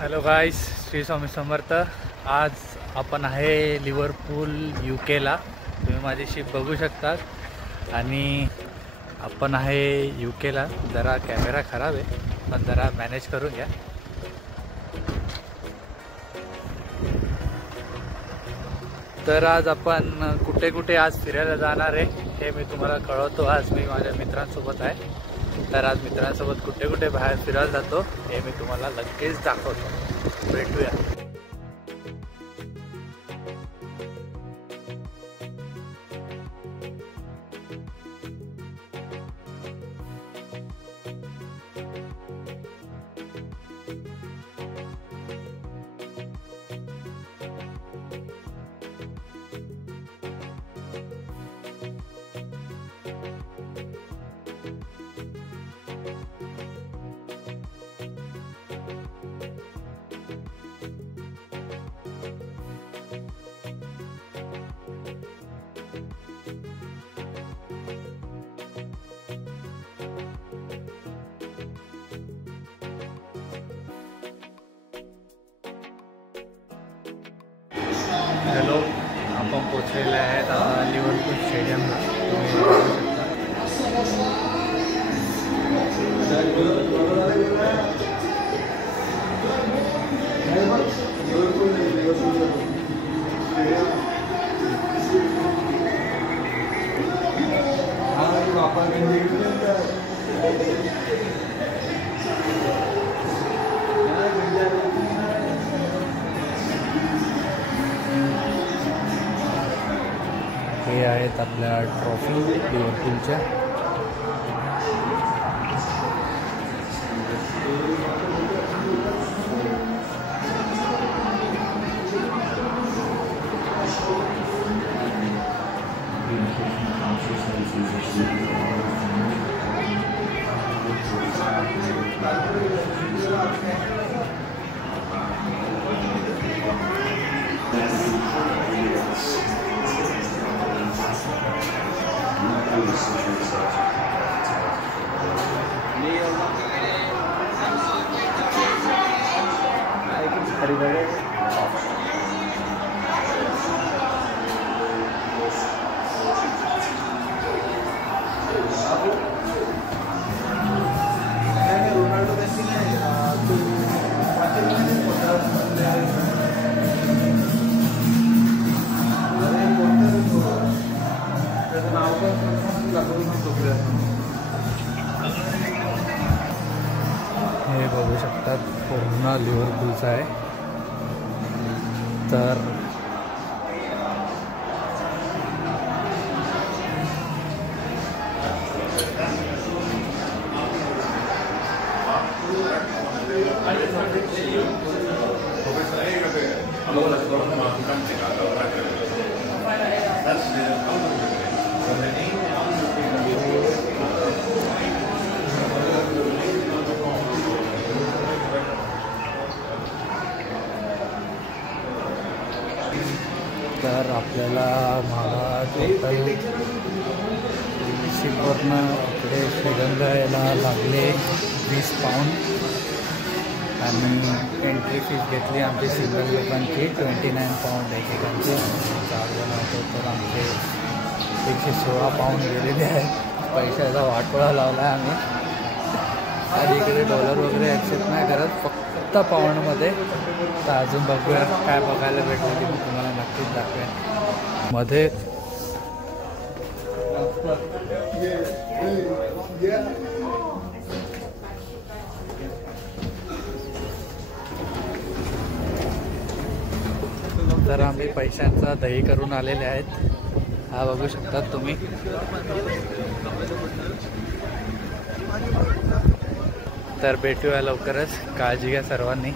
Hello गाईस, श्री स्वामी समर्थ। आज आपण आहे लिव्हरपूल यूकेला। तुम्ही माझी शिप बघू शकतात आणि आपण आहे यूकेला। जरा कॅमेरा खराब आहे पण जरा मॅनेज करून घ्या। तर आज आपण कुठे कुठे आज फिरायला जाणार आहे हे मी तुम्हाला कळवतो। आज मी माझ्या मित्रांसोबत आहे। तर आज मित्रांसोबत कुठे कुठे बाहेर फिरायला जातो हे मी तुम्हाला लगेच दाखवतो। भेटूया। हॅलो, आपण पोचलेले आहेत आता लिव्हरपूल स्टेडियमला। हे आहेत आपल्या ट्रॉफी लिव्हरपूलच्या। हे बघू शकतात पूर्ण लिव्हरपूलचं आहे। तर आपल्याला मागा टोटल शिपवरनं इकडे श्रीगंगाला लागले 20 पाऊंड आणि एंट्री फीस घेतली आमची सिंगल लोकांची 29 पाऊंड एकेकांची। 4 जण होतो तर आमचे 116 पाऊंड गेलेले आहेत। पैशाचा वाटोळा लावला आहे आम्ही आणि इकडे डॉलर वगैरे ॲक्सेप्ट नाही करत, फक्त पाऊंडमध्ये। तर अजून बघूया काय बघायला भेटलं ते मी तुम्हाला नक्कीच दाखवेन मध्ये। तर आम्ही पैशांचा दही करून आलेले आहेत। हा बघू शकतात तुम्ही। तर भेटूया लवकरच। काळजी घ्या सर्वांनी।